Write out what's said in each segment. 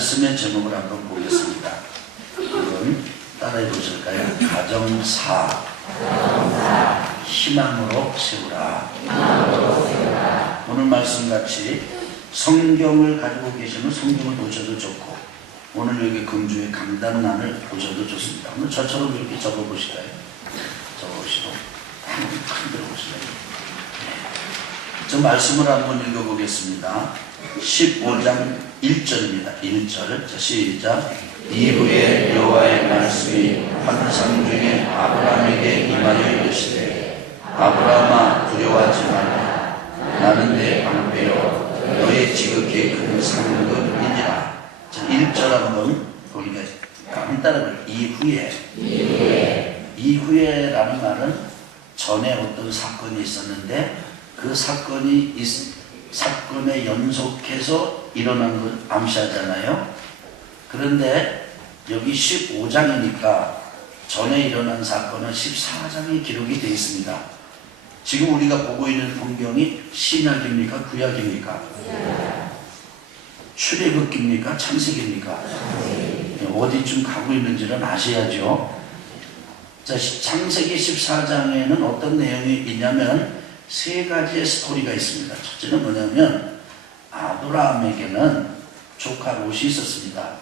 말씀의 제목을 한번 보겠습니다. 그건 따라해 보실까요? 가정사 희망으로 세우라. 오늘 말씀 같이 성경을 가지고 계시면 성경을 보셔도 좋고 오늘 여기 금주의 강단란을 보셔도 좋습니다. 오늘 저처럼 이렇게 적어보실까요? 적어보시고 한번 흔들어 보실까요? 저 말씀을 한번 읽어보겠습니다. 15장 1절입니다. 1절. 자, 시작. 이후에 여호와의 말씀이 환상 중에 아브라함에게 임하여 이르시되 아브라함아 두려워하지 말라. 나는 내 방패요 너의 지극히 큰 상급이니라. 자, 1절 한번 보니까 간단하게 이후에 이후에라는 말은 전에 어떤 사건이 있었는데 그 사건이 있, 사건에 연속해서 일어난 걸 암시하잖아요. 그런데 여기 15장이니까 전에 일어난 사건은 14장에 기록이 되어 있습니다. 지금 우리가 보고 있는 성경이 신약입니까? 구약입니까? 출애굽기입니까? 창세기입니까? 어디쯤 가고 있는지는 아셔야죠. 자, 창세기 14장에는 어떤 내용이 있냐면 세 가지의 스토리가 있습니다. 첫째는 뭐냐면 아브라함에게는 조카 롯이 있었습니다.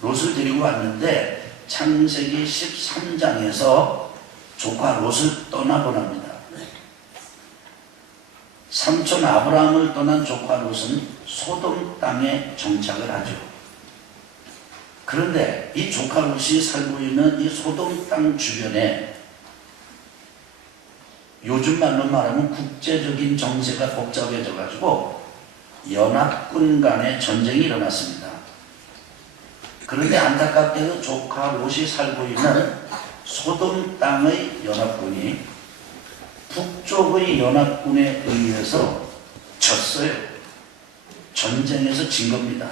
롯을 데리고 왔는데 창세기 13장에서 조카 롯을 떠나보납니다. 삼촌 아브라함을 떠난 조카 롯은 소돔 땅에 정착을 하죠. 그런데 이 조카 롯이 살고 있는 이 소돔 땅 주변에 요즘 말로 말하면 국제적인 정세가 복잡해져 가지고 연합군 간의 전쟁이 일어났습니다. 그런데 안타깝게도 조카 롯이 살고 있는 소돔 땅의 연합군이 북쪽의 연합군에 의해서 졌어요. 전쟁에서 진 겁니다.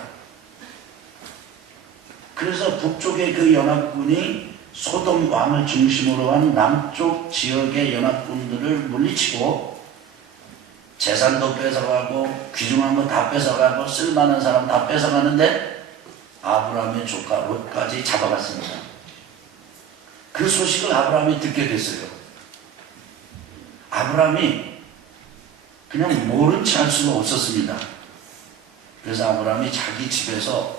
그래서 북쪽의 그 연합군이 소돔 왕을 중심으로 한 남쪽 지역의 연합군들을 물리치고 재산도 뺏어가고 귀중한 거 다 뺏어가고 쓸만한 사람 다 뺏어가는데 아브라함의 조카 롯까지 잡아갔습니다. 그 소식을 아브라함이 듣게 됐어요. 아브라함이 그냥 모른 체할 수가 없었습니다. 그래서 아브라함이 자기 집에서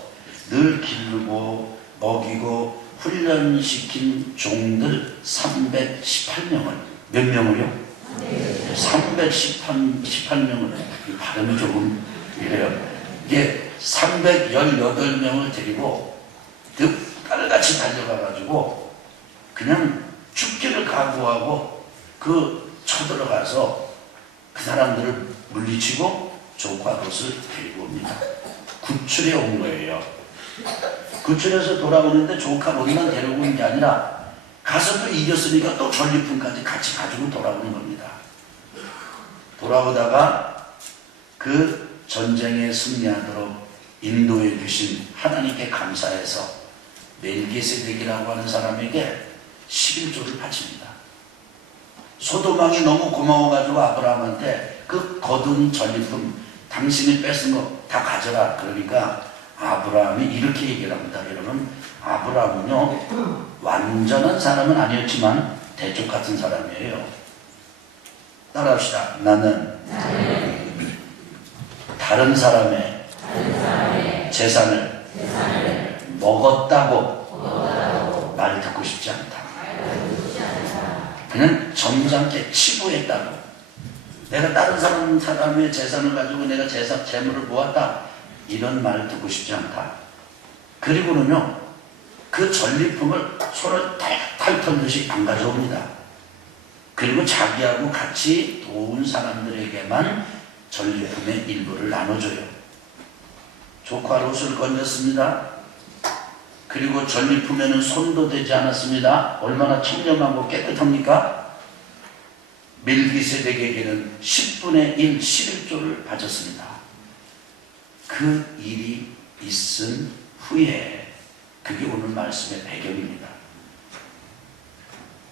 늘 기르고 먹이고 훈련시킨 종들 318명을 몇 명을요? 318명을 발음이 조금 이래요. 이게 318명을 데리고 득달같이 달려가가지고 그냥 죽기를 각오하고 그 쳐들어가서 그 사람들을 물리치고 조카 롯을 데리고 옵니다. 구출해 온 거예요. 구출해서 돌아오는데 조카 롯만 데리고 온 게 아니라 가서 또 이겼으니까 또 전리품까지 같이 가지고 돌아오는 겁니다. 돌아오다가 그 전쟁에 승리하도록 인도해 주신 하나님께 감사해서 멜기세덱이라고 하는 사람에게 11조를 바칩니다. 소도망이 너무 고마워가지고 아브라함한테 그 거둔 전리품 당신이 뺏은 거 다 가져라. 그러니까 아브라함이 이렇게 얘기를 합니다. 여러분, 아브라함은요, 완전한 사람은 아니었지만 대쪽 같은 사람이에요. 따라합시다. 나는 다른 사람의 재산을 먹었다고 말 듣고 싶지 않다. 그냥 점잖게 치부했다고. 내가 다른 사람 사람의 재산을 가지고 내가 재산 재물을 모았다. 이런 말 듣고 싶지 않다. 그리고는요, 그 전리품을 손을 탈탈 털듯이 안 가져옵니다. 그리고 자기하고 같이 도운 사람들에게만 전리품의 일부를 나눠줘요. 조카 롯을 건졌습니다. 그리고 전리품에는 손도 대지 않았습니다. 얼마나 청렴하고 깨끗합니까? 밀기세덱에게는 10분의 1, 11조를 바쳤습니다. 그 일이 있은 후에 그게 오늘 말씀의 배경입니다.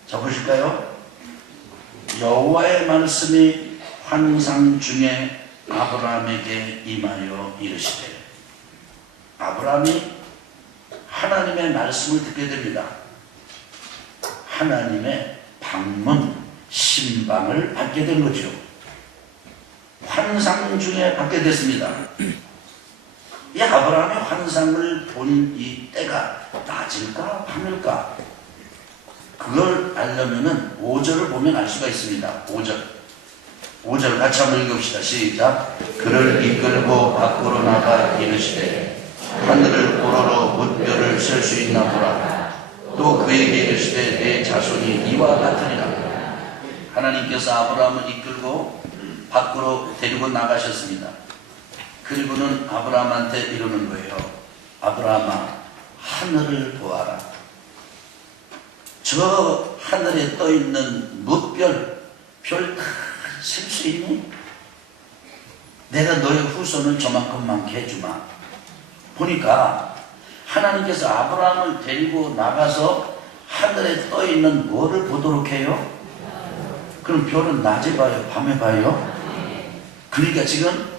자 보실까요? 여호와의 말씀이 환상 중에 아브라함에게 임하여 이르시되 아브라함이 하나님의 말씀을 듣게 됩니다. 하나님의 방문, 신방을 받게 된 거죠. 환상 중에 받게 됐습니다. 이 아브라함의 환상을 본 이 때가 낮일까 밤일까? 그걸 알려면은 5절을 보면 알 수가 있습니다. 5절. 5절 같이 한번 읽읍시다. 시작. 그를 이끌고 밖으로 나가 이르시되 하늘을 우러러 무뼈를 셀수 있나 보라. 또 그에게 이르시되 내 자손이 이와 같으리라. 하나님께서 아브라함을 이끌고 밖으로 데리고 나가셨습니다. 그리고는 아브라함한테 이러는 거예요. 아브라함아, 하늘을 보아라. 저 하늘에 떠 있는 무별, 별셀수 있니? 내가 너의 후손을 저만큼 많게 해주마. 보니까 하나님께서 아브라함을 데리고 나가서 하늘에 떠 있는 뭐를 보도록 해요? 그럼 별은 낮에 봐요? 밤에 봐요? 그러니까 지금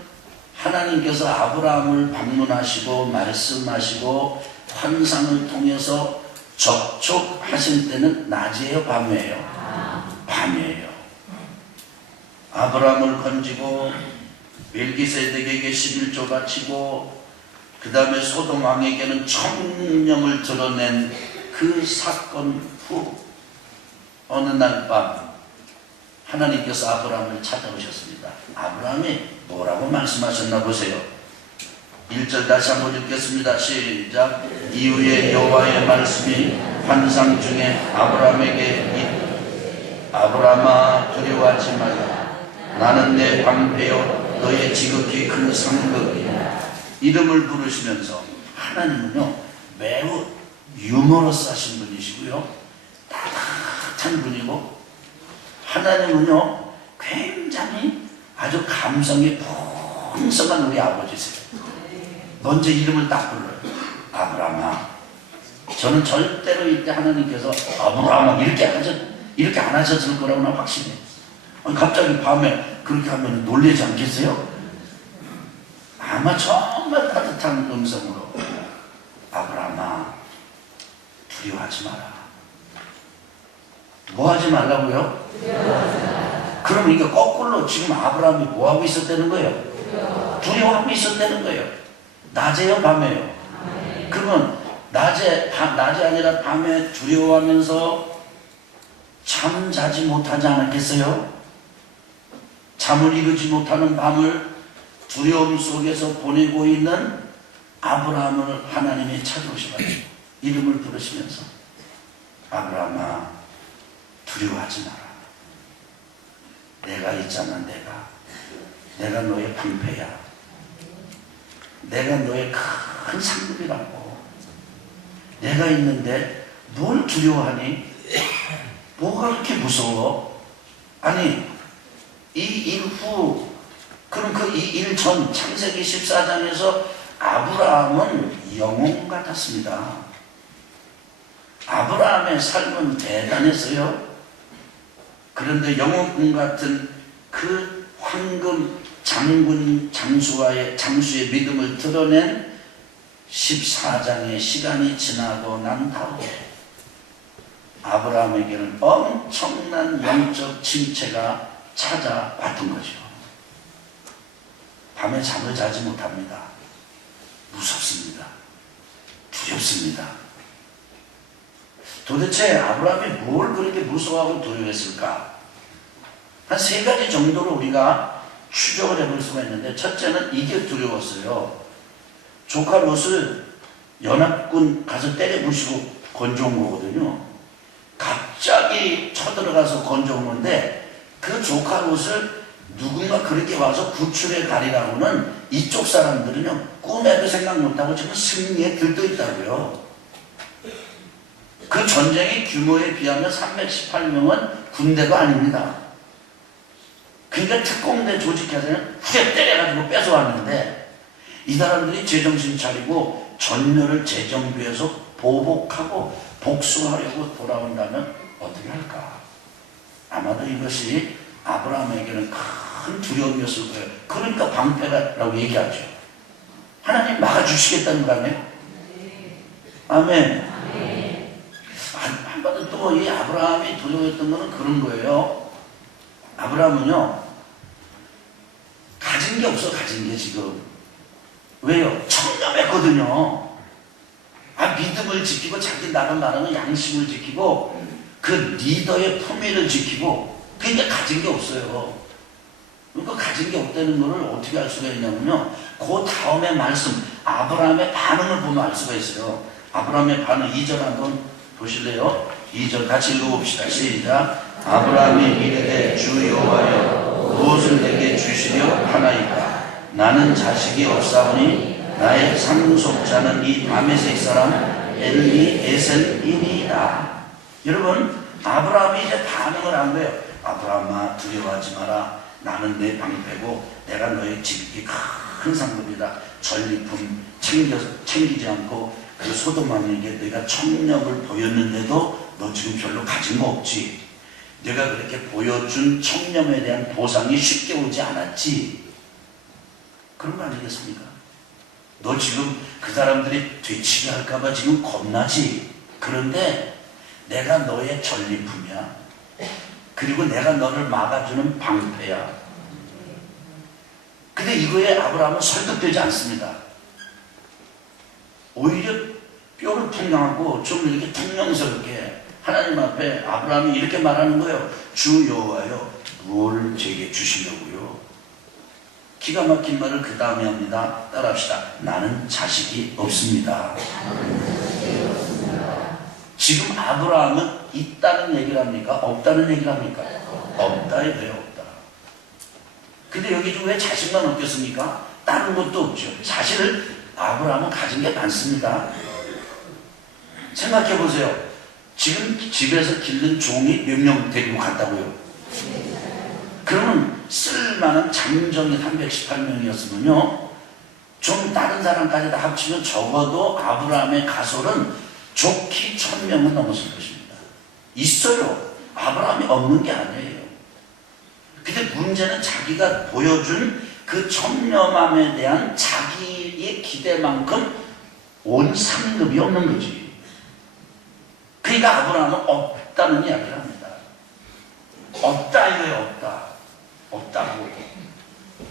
하나님께서 아브라함을 방문하시고 말씀하시고 환상을 통해서 접촉하실 때는 낮이에요? 밤이에요? 밤이에요. 아브라함을 건지고 멜기세덱에게 11조 바치고 그 다음에 소돔 왕에게는 천명을 드러낸 그 사건 후 어느 날 밤 하나님께서 아브라함을 찾아오셨습니다. 아브라함이 뭐라고 말씀하셨나 보세요. 1절 다시 한번 읽겠습니다. 시작. 이후에 여호와의 말씀이 환상 중에 아브라함에게 이- 아브라함아 두려워하지 말라. 나는 내 방패요 너의 지극히 큰 상급이야. 이름을 부르시면서 하나님은요 매우 유머러스하신 분이시고요 따뜻한 분이고 하나님은요 굉장히 아주 감성이 풍성한 우리 아버지세요. 먼저 이름을 딱 불러요. 아브라함아. 저는 절대로 이때 하나님께서 아브라함아 이렇게 하셨 이렇게 안 하셨을 거라고 나 확신해. 아니, 갑자기 밤에 그렇게 하면 놀라지 않겠어요? 아마 정말 따뜻한 음성으로 아브라함아 두려워하지 마라. 뭐 하지 말라고요? 그럼 이게 거꾸로 지금 아브라함이 뭐 하고 있었다는 거예요? 두려워하고 있었다는 거예요. 낮에요, 밤에요? 그러면 낮에 밤, 낮이 아니라 밤에 두려워하면서 잠 자지 못하지 않았겠어요? 잠을 이루지 못하는 밤을 두려움 속에서 보내고 있는 아브라함을 하나님이 찾아오셔가지고 이름을 부르시면서 아브라함아 두려워하지 마라. 내가 있잖아, 내가. 내가 너의 방패야. 내가 너의 큰 상급이라고. 내가 있는데 뭘 두려워하니? 뭐가 그렇게 무서워? 아니, 이 일 후, 그럼 그 이 일 전 창세기 14장에서 아브라함은 영웅 같았습니다. 아브라함의 삶은 대단했어요. 그런데 영웅 같은 그 황금 장군 장수와의 장수의 믿음을 드러낸 14장의 시간이 지나고 난 다음에 아브라함에게는 엄청난 영적 침체가 찾아왔던 거죠. 밤에 잠을 자지 못합니다. 무섭습니다. 두렵습니다. 도대체 아브라함이 뭘 그렇게 무서워하고 두려워했을까? 한 세 가지 정도로 우리가 추적을 해볼 수가 있는데 첫째는 이게 두려웠어요. 조카 롯을 연합군 가서 때려 부시고 건져온 거거든요. 갑자기 쳐들어가서 건져온 건데 그 조카 롯을 누군가 그렇게 와서 구출해 가리라고는 이쪽 사람들은요 꿈에도 생각 못하고 지금 승리에 들떠 있다고요. 그 전쟁의 규모에 비하면 318명은 군대가 아닙니다. 그러니까 특공대 조직해서는 후에 때려가지고 뺏어왔는데 이 사람들이 제정신 차리고 전멸을 재정비해서 보복하고 복수하려고 돌아온다면 어떻게 할까? 아마도 이것이 아브라함에게는 큰 두려움이었을 거예요. 그러니까 방패라고 얘기하죠. 하나님 막아주시겠다는 거 아니에요? 아멘. 한- 한번은 또이 아브라함이 두려워했던 거는 그런 거예요. 아브라함은요, 가진 게 없어, 가진 게 지금. 왜요? 청렴했거든요. 아, 믿음을 지키고 자기 나름 나름은 양심을 지키고 그 리더의 품위를 지키고 그러니까 가진 게 없어요. 그러니까 가진 게 없다는 거를 어떻게 알 수가 있냐면요. 그 다음에 말씀, 아브라함의 반응을 보면 알 수가 있어요. 아브라함의 반응 2절 한번 보실래요? 2절 같이 읽어봅시다. 시작. 아브라함이 이르되 주 여호와여 무엇을 내게 주시려 하나이까 나는 자식이 없사오니 나의 상속자는 이 다메섹 사람 엘리 에셀이니이다. 여러분 아브라함이 이제 반응을 한 거예요. 아브라함아 두려워하지 마라. 나는 내 방패고 내가 너의 집기 큰 상급이다. 전리품 챙겨 챙기지 않고 그 소돔왕에게 내가 청력을 보였는데도 너 지금 별로 가진 거 없지. 내가 그렇게 보여준 청렴에 대한 보상이 쉽게 오지 않았지. 그런 거 아니겠습니까? 너 지금 그 사람들이 되치게 할까봐 지금 겁나지. 그런데 내가 너의 전리품이야. 그리고 내가 너를 막아주는 방패야. 근데 이거에 아브라함은 설득되지 않습니다. 오히려 뼈를 풍랑하고 좀 이렇게 퉁명스럽게 하나님 앞에 아브라함이 이렇게 말하는 거예요. 주 여호와여, 뭘 제게 주시려고요? 기가 막힌 말을 그 다음에 합니다. 따라합시다. 나는 자식이 없습니다. 지금 아브라함은 있다는 얘기를 합니까? 없다는 얘기를 합니까? 없다에 왜 없다? 근데 여기 좀왜 자식만 없겠습니까? 다른 것도 없죠. 사실 아브라함은 가진 게 많습니다. 생각해 보세요. 지금 집에서 기른 종이 몇 명 데리고 갔다고요? 그러면 쓸만한 장정이 318명이었으면요. 좀 다른 사람까지 다 합치면 적어도 아브라함의 가솔은 좋기 천명은 넘었을 것입니다. 있어요. 아브라함이 없는 게 아니에요. 근데 문제는 자기가 보여준 그 천명함에 대한 자기의 기대만큼 온 상급이 없는 거지. 그러니까 아브라함은 없다는 이야기를 합니다. 없다 이거예요, 없다. 없다고.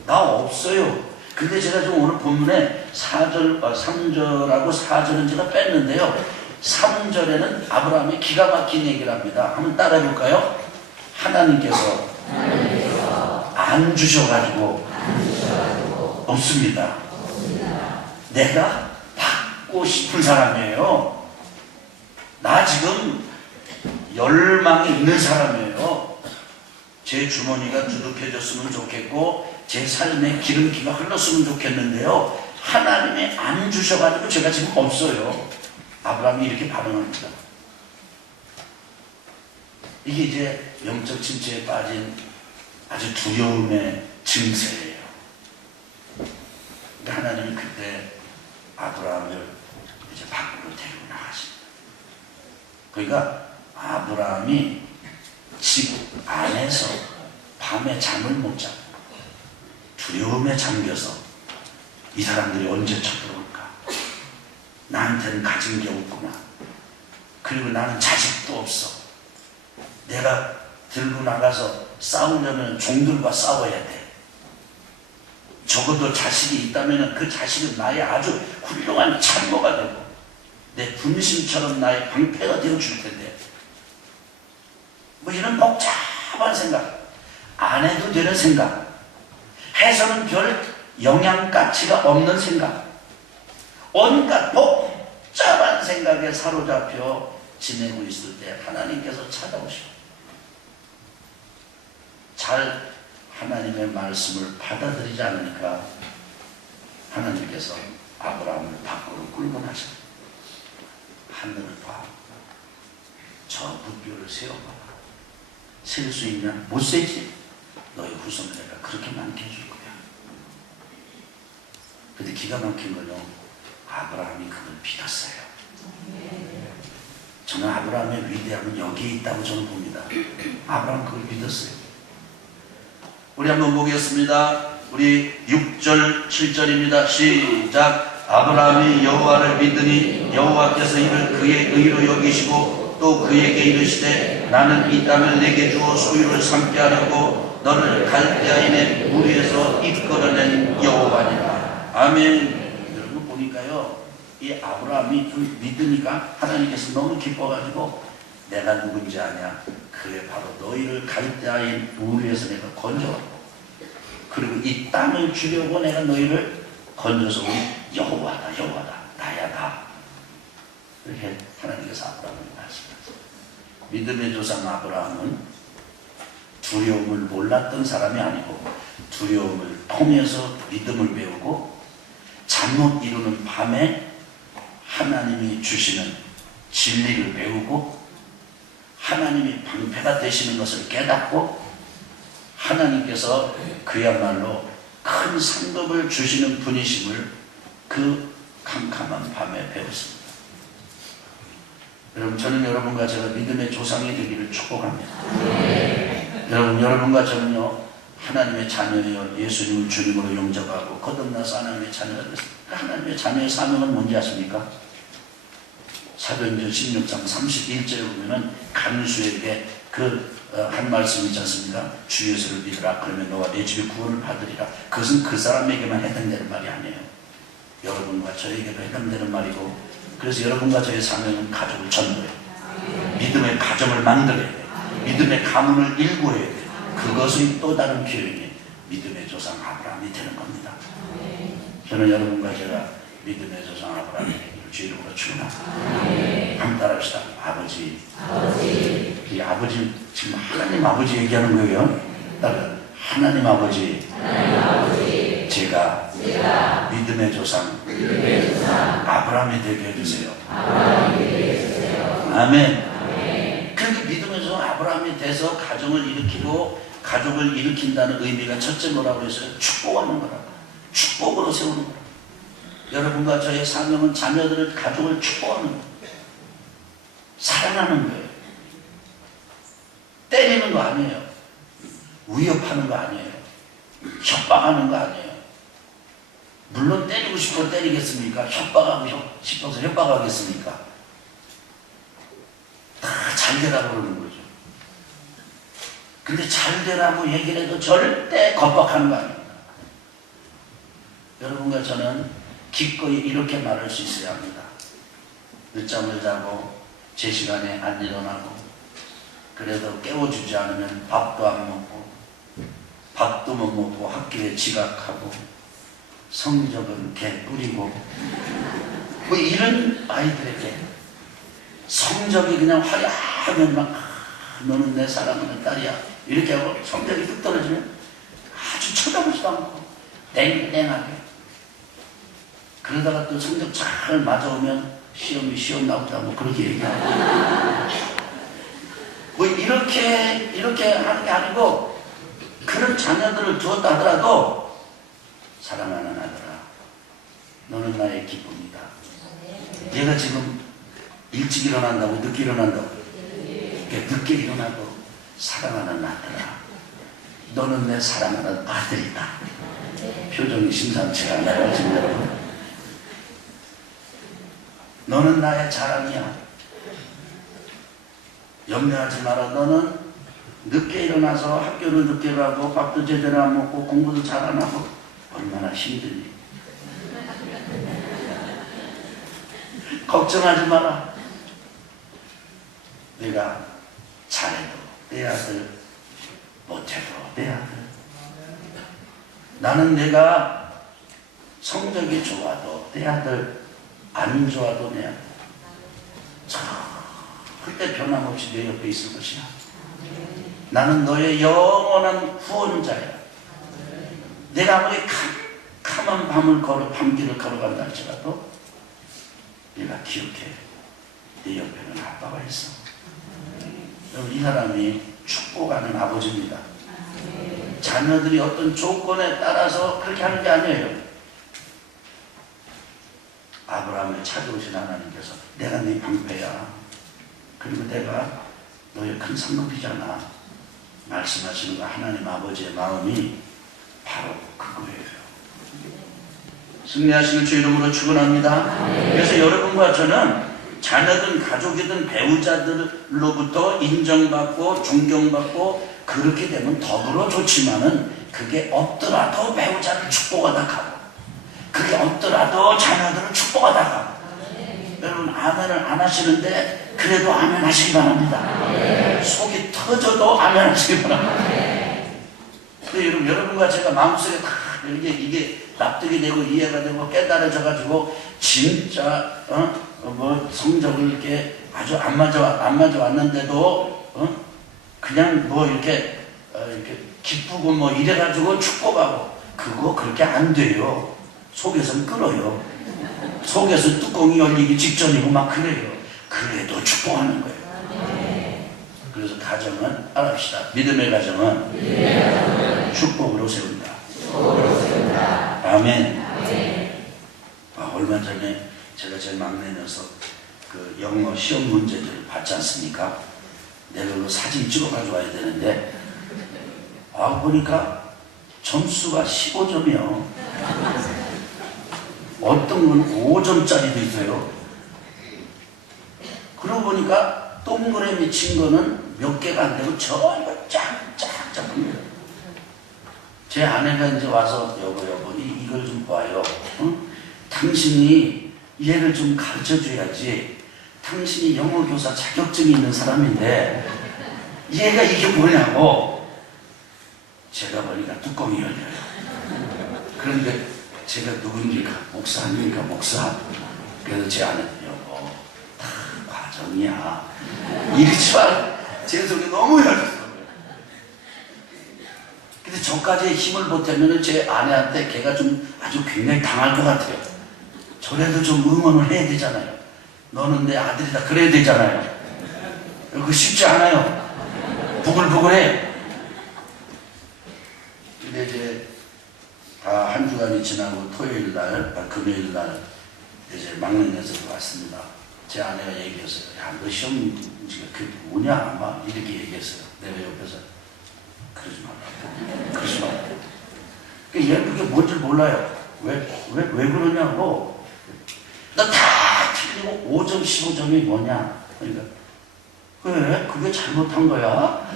나 없어요. 근데 제가 지금 오늘 본문에 4절, 3절하고 4절은 제가 뺐는데요. 3절에는 아브라함이 기가 막힌 얘기를 합니다. 한번 따라해 볼까요? 하나님께서 안 주셔가지고 없습니다. 내가 받고 싶은 사람이에요. 나 지금 열망이 있는 사람이에요. 제 주머니가 두둑해졌으면 좋겠고 제 삶에 기름기가 흘렀으면 좋겠는데요. 하나님이 안 주셔가지고 제가 지금 없어요. 아브라함이 이렇게 반응합니다. 이게 이제 영적 침체에 빠진 아주 두려움의 증세예요. 하나님이 그때 아브라함을 이제 밖으로 데리고 나가십니다. 그러니까 아브라함이 집 안에서 밤에 잠을 못 자고 두려움에 잠겨서 이 사람들이 언제 쳐들어올까? 나한테는 가진 게 없구나. 그리고 나는 자식도 없어. 내가 들고 나가서 싸우려면 종들과 싸워야 돼. 적어도 자식이 있다면 그 자식은 나의 아주 훌륭한 참모가 되고 내 분심처럼 나의 방패가 되어줄 텐데. 뭐 이런 복잡한 생각 안 해도 되는 생각 해서는 별 영향 가치가 없는 생각 온갖 복잡한 생각에 사로잡혀 지내고 있을 때 하나님께서 찾아오시고 잘 하나님의 말씀을 받아들이지 않으니까 하나님께서 아브라함을 밖으로 끌고 나서 하늘을 봐. 저 무뼈를 세워봐라. 셀수 있냐? 못 세지? 너의 후손을 내가 그렇게 많게 해줄 거야. 근데 기가 막힌 건요. 아브라함이 그걸 믿었어요. 저는 아브라함의 위대함은 여기에 있다고 저는 봅니다. 아브라함 그걸 믿었어요. 우리 한번 보겠습니다. 우리 6절 7절입니다. 시작. 아브라함이 여호와를 믿으니 여호와께서 이를 그의 의로 여기시고 또 그에게 이르시되 나는 이 땅을 내게 주어 소유를 삼게 하려고 너를 갈대아인의 무리에서 이끌어낸 여호와니라. 아멘. 여러분 보니까요. 이 아브라함이 좀 믿으니까 하나님께서 너무 기뻐가지고 내가 누군지 아냐? 그래 바로 너희를 갈대아인 우리에서 내가 건져왔고 그리고 이 땅을 주려고 내가 너희를 건져서 여호와다 여호와다 나야 나 이렇게 하나님께서 아브라함을 말씀하세요. 믿음의 조상 아브라함은 두려움을 몰랐던 사람이 아니고 두려움을 통해서 믿음을 배우고 잠못 이루는 밤에 하나님이 주시는 진리를 배우고 하나님이 방패가 되시는 것을 깨닫고 하나님께서 그야말로 큰 상급을 주시는 분이심을 그 캄캄한 밤에 배웠습니다. 여러분 저는 여러분과 제가 믿음의 조상이 되기를 축복합니다. 여러분 여러분과 저는요 하나님의 자녀예요. 예수님을 주님으로 용접하고 거듭나서 하나님의 자녀가 됐습니다. 하나님의 자녀의 사명은 뭔지 아십니까? 사도행전 16장 31절에 보면은 간수에게 그 한 말씀 있지 않습니까? 주 예수를 믿으라. 그러면 너와 내 집이 구원을 받으리라. 그것은 그 사람에게만 해당되는 말이 아니에요. 여러분과 저에게도 해당되는 말이고 그래서 여러분과 저의 사명은 가족을 전도해 믿음의 가정을 만들어야 돼. 믿음의 가문을 일구어야 돼. 그것은 또 다른 표현이 믿음의 조상 아브라함이 되는 겁니다. 저는 여러분과 제가 믿음의 조상 아브라함이 되기를 주 이름으로 축원합니다. 한번 따라합시다. 아버지. 이 아버지 지금 하나님 아버지 얘기하는 거예요. 따라 하나님 아버지. 제가 믿음의 조상 아브라함이 되게 해주세요. 아멘. 그렇게 믿음의 조상 아브라함이 돼서 가정을 일으키고 가족을 일으킨다는 의미가 첫째 뭐라고 했어요? 축복하는 거라고. 축복으로 세우는 거라고. 여러분과 저의 사명은 자녀들을 가족을 축복하는 거예요. 사랑하는 거예요. 때리는 거 아니에요. 위협하는 거 아니에요. 협박하는 거 아니에요. 물론 때리고 싶어 때리겠습니까? 협박하고 협- 싶어서 협박하겠습니까? 다 잘 되라고 그러는 거죠. 근데 잘 되라고 얘기를 해도 절대 겁박하는 거 아닙니다. 여러분과 저는 기꺼이 이렇게 말할 수 있어야 합니다. 늦잠을 자고 제 시간에 안 일어나고 그래도 깨워주지 않으면 밥도 안 먹고 밥도 못 먹고 학교에 지각하고 성적은 개 뿌리고. 뭐 이런 아이들에게 성적이 그냥 화려하면 막 아, 너는 내 사랑하는 딸이야. 이렇게 하고 성적이 뚝 떨어지면 아주 쳐다보지도 않고 땡땡하게. 그러다가 또 성적 잘 맞아오면 시험이 시험 나오다 뭐 그렇게 얘기하고. 뭐 이렇게 이렇게 하는 게 아니고 그런 자녀들을 두었다 하더라도 사랑하는 아들아 너는 나의 기쁨이다. 얘가 지금 일찍 일어난다고 늦게 일어난다고 이렇게 늦게 일어나도 사랑하는 아들아 너는 내 사랑하는 아들이다. 표정이 심상치가 않아요 지금 여러분. 너는 나의 자랑이야. 염려하지 마라. 너는 늦게 일어나서 학교를 늦게 가고 밥도 제대로 안 먹고 공부도 잘 안 하고 얼마나 힘드니. 걱정하지 마라. 내가 잘해도 내 아들 못해도 내 아들. 나는 내가 성적이 좋아도 내 아들 안 좋아도 내 아들. 절대 변함없이 내 옆에 있을 것이야. 나는 너의 영원한 후원자야 내가 아무리 캄캄한 밤을 걸어 밤길을 걸어간다 할지라도 내가 기억해. 내 옆에는 아빠가 있어. 여러분 이 사람이 축복하는 아버지입니다. 자녀들이 어떤 조건에 따라서 그렇게 하는 게 아니에요. 아브라함을 찾아오신 하나님께서 내가 네 방패야. 그리고 내가 너의 큰 상급이잖아. 말씀하시는 거 하나님 아버지의 마음이 바로 그거예요. 승리하시길 주 이름으로 축원합니다. 그래서 여러분과 저는 자녀든 가족이든 배우자들로부터 인정받고 존경받고 그렇게 되면 더불어 좋지만은 그게 없더라도 배우자를 축복하다 가고 그게 없더라도 자녀들을 축복하다 가고 여러분 아멘을 안 하시는데 그래도 아멘 하시기 바랍니다. 속이 터져도 아멘 하시기 바랍니다. 근데 여러분, 여러분과 제가 마음속에 다 이게, 이게 납득이 되고 이해가 되고 깨달아져 가지고 진짜 어? 어, 뭐 성적을 이렇게 아주 안 맞아 안 맞아 왔는데도 어? 그냥 뭐 이렇게 어, 이렇게 기쁘고 뭐 이래 가지고 축복하고 그거 그렇게 안 돼요. 속에서는 끓어요. 속에서 뚜껑이 열리기 직전이고 막 그래요. 그래도 축복하는 거예요. 그래서 가정은 알합시다. 믿음의 가정은 축복으로 세운다. 아멘. 아, 얼마 전에 제가 제 막내 녀석 그 영어 시험 문제들을 받지 않습니까? 내가 그 사진 찍어 가져와야 되는데 아 보니까 점수가 15점이요. 어떤 건 5점짜리도 있어요. 그러고 보니까 동그라미 친 거는 몇 개가 안 되고 전부 쫙쫙쫙. 제 아내가 이제 와서 여보 여보 이, 이걸 좀 봐요. 응? 당신이 얘를 좀 가르쳐 줘야지. 당신이 영어 교사 자격증이 있는 사람인데 얘가 이게 뭐냐고. 제가 보니까 뚜껑이 열려요. 그런데 제가 누군지가 목사 아닙니까 목사. 그래서 제 아내 여보 다 과정이야. 이렇지만 제 속이 너무. 근데 저까지의 힘을 보태면 제 아내한테 걔가 좀 아주 굉장히 당할 것 같아요. 저래도 좀 응원을 해야 되잖아요. 너는 내 아들이다 그래야 되잖아요. 그거 쉽지 않아요. 부글부글해. 근데 이제 다 한 주간이 지나고 토요일 날, 아, 금요일 날 이제 막내 녀석이 왔습니다. 제 아내가 얘기했어요. 야, 너 시험 문제가 그게 뭐냐? 막 이렇게 얘기했어요. 내가 옆에서 그러지 말라고. 그러지 말라고. 그 얘는 그게 뭔지 몰라요. 왜, 왜, 왜 그러냐고. 나다 틀리고 5점, 15점이 뭐냐. 그러니까, 왜? 그게 잘못한 거야?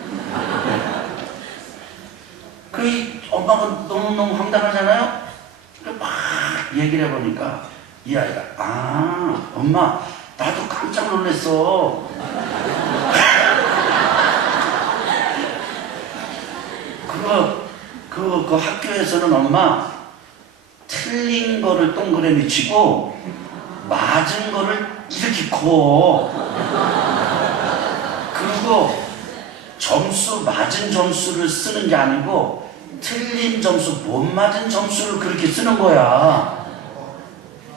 그, 이 엄마가 너무너무 황당하잖아요? 그막 얘기를 해보니까 이 아이가, 아, 엄마, 나도 깜짝 놀랐어. 그, 그 학교에서는 엄마, 틀린 거를 동그라미 치고, 맞은 거를 이렇게 커. 그리고 점수, 맞은 점수를 쓰는 게 아니고, 틀린 점수, 못 맞은 점수를 그렇게 쓰는 거야.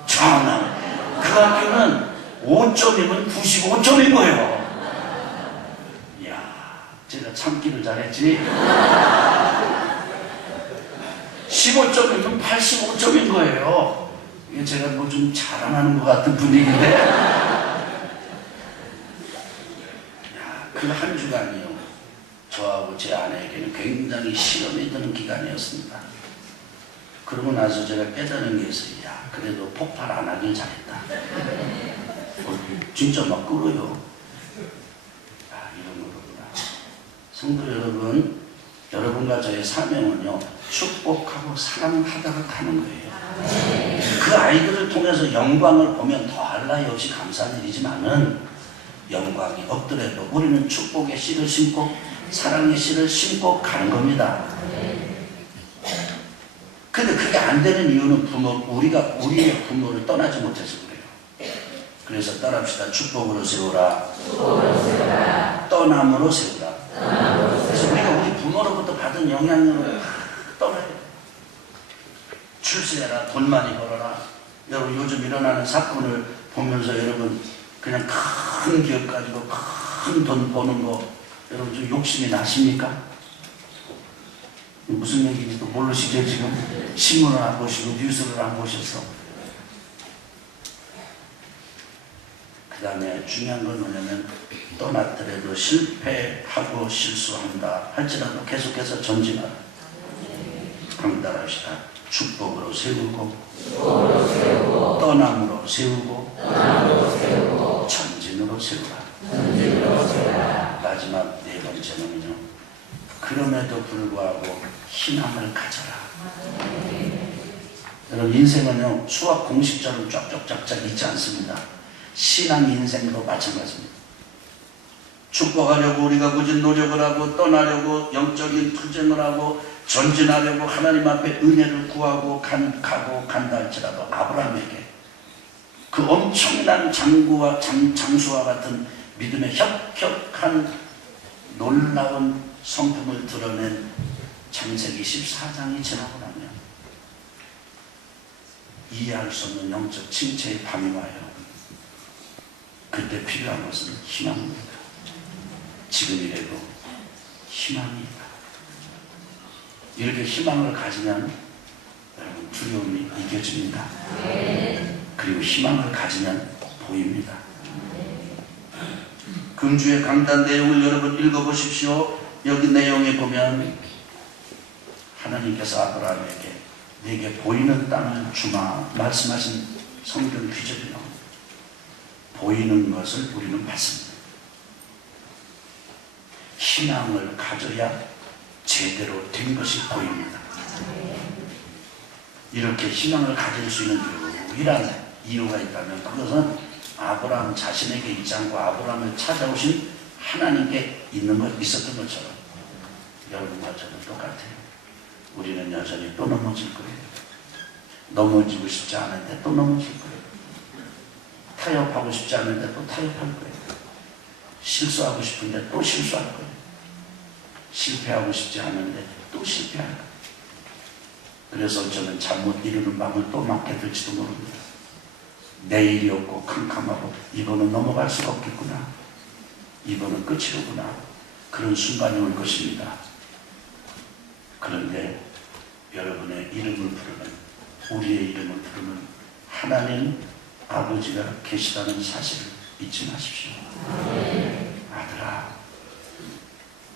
참나. 그 학교는 5점이면 95점인 거예요. 이야, 제가 참기를 잘했지. 15점이면 85점인 거예요. 제가 뭐 좀 자랑하는 것 같은 분위기인데. 야, 그 한 주간이요. 저하고 제 아내에게는 굉장히 시험이 드는 기간이었습니다. 그러고 나서 제가 깨달은 게 있어요. 야, 그래도 폭발 안 하길 잘했다. 어, 진짜 막 끓어요. 아, 이런 거구나. 성도 여러분, 여러분과 저의 사명은요, 축복하고 사랑하다가 가는 거예요. 그 아이들을 통해서 영광을 보면 더할 나위 없이 감사한 일이지만은 영광이 없더라도 우리는 축복의 씨를 심고 사랑의 씨를 심고 가는 겁니다. 근데 그게 안 되는 이유는 부모, 우리가 우리의 부모를 떠나지 못해서 그래요. 그래서 떠납시다. 축복으로 세우라. 떠남으로 세우라. 우리가 우리 받은 영향력을. 출세해라. 돈 많이 벌어라. 여러분 요즘 일어나는 사건을 보면서 여러분 그냥 큰 기업 가지고 큰 돈 버는 거 여러분 좀 욕심이 나십니까? 무슨 얘기인지 또 모르시죠 지금? 신문을 안 보시고 뉴스를 안 보셔서 그 다음에 중요한 건 뭐냐면 떠났더라도 실패하고 실수한다 할지라도 계속해서 전진하라 강달합시다. 축복으로 세우고, 떠남으로 세우고, 전진으로 세우라. 마지막 네 번째는요. 그럼에도 불구하고 희망을 가져라. 여러분 인생은요 수학 공식처럼 쫙쫙쫙쫙 있지 않습니다. 신앙 인생도 마찬가지입니다. 축복하려고 우리가 굳이 노력을 하고 떠나려고 영적인 투쟁을 하고 전진하려고 하나님 앞에 은혜를 구하고 간, 가고 간다 할지라도 아브라함에게 그 엄청난 장구와 장, 장수와 같은 믿음의 혁혁한 놀라운 성품을 드러낸 창세기 14장이 지나고 나면 이해할 수 없는 영적 칭체의 밤이 와요. 그때 필요한 것은 희망입니다. 지금이라도 희망이 있다. 이렇게 희망을 가지면 여러분 두려움이 이겨집니다. 그리고 희망을 가지면 보입니다. 금주의 강단 내용을 여러분 읽어보십시오. 여기 내용에 보면 하나님께서 아브라함에게 내게 보이는 땅을 주마 말씀하신 성경 규절이 나옵니다. 보이는 것을 우리는 받습니다. 희망을 가져야 제대로 된 것이 보입니다. 이렇게 희망을 가질 수 있는 유일한 이유가 있다면 그것은 아브라함 자신에게 있지 않고 아브라함을 찾아오신 하나님께 있는 것 있었던 것처럼 여러분과 저는 똑같아요. 우리는 여전히 또 넘어질 거예요. 넘어지고 싶지 않은데 또 넘어질 거예요. 타협하고 싶지 않은데 또 타협할 거예요. 실수하고 싶은데 또 실수할 거예요. 실패하고 싶지 않은데 또 실패할 거예요. 그래서 저는 잠못 이루는 밤을 또 맞게 될지도 모릅니다. 내일이 없고 캄캄하고 이번은 넘어갈 수가 없겠구나. 이번은 끝이로구나. 그런 순간이 올 것입니다. 그런데 여러분의 이름을 부르는 우리의 이름을 부르는 하나님 아버지가 계시다는 사실을 잊지 마십시오. 아들아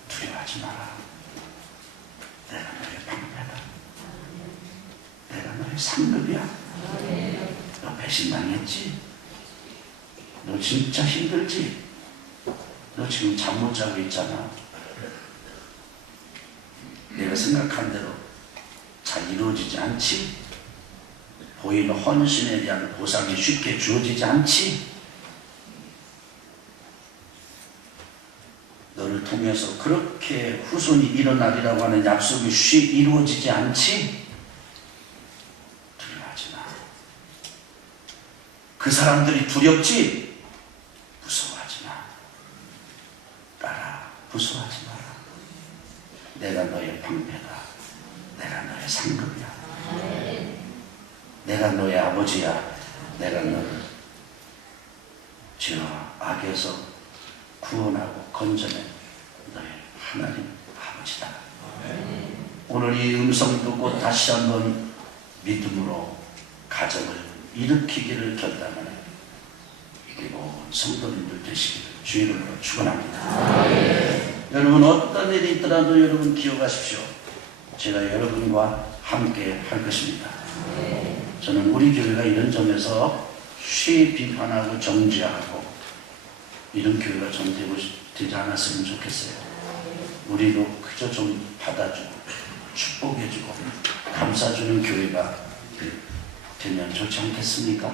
두려워하지 마라. 내가 너의 방패다. 내가 너의 상급이야. 너 배신당했지? 너 진짜 힘들지? 너 지금 잠 못 자고 있잖아. 내가 생각한 대로 잘 이루어지지 않지? 보이는 헌신에 대한 보상이 쉽게 주어지지 않지? 너를 통해서 그렇게 후손이 일어나리라고 하는 약속이 쉽게 이루어지지 않지? 두려워하지 마. 그 사람들이 두렵지? 무서워하지 마. 따라 무서워하지 마라. 내가 너의 방패다. 내가 너의 상급이야. 내가 너의 아버지야. 내가 너를 죄와 악에서 구원하고 건져낸 너의 하나님 아버지다. 오늘 이 음성 듣고 다시 한번 믿음으로 가정을 일으키기를 결단하는 그리고 성도님들 되시기를 주의 이름으로 축원합니다. 여러분 어떤 일이 있더라도 여러분 기억하십시오. 제가 여러분과 함께 할 것입니다. 저는 우리 교회가 이런 점에서 쉬 비판하고 정지하고 이런 교회가 좀 되고 싶- 되지 않았으면 좋겠어요. 우리도 그저 좀 받아주고 축복해주고 감싸주는 교회가 되면 좋지 않겠습니까?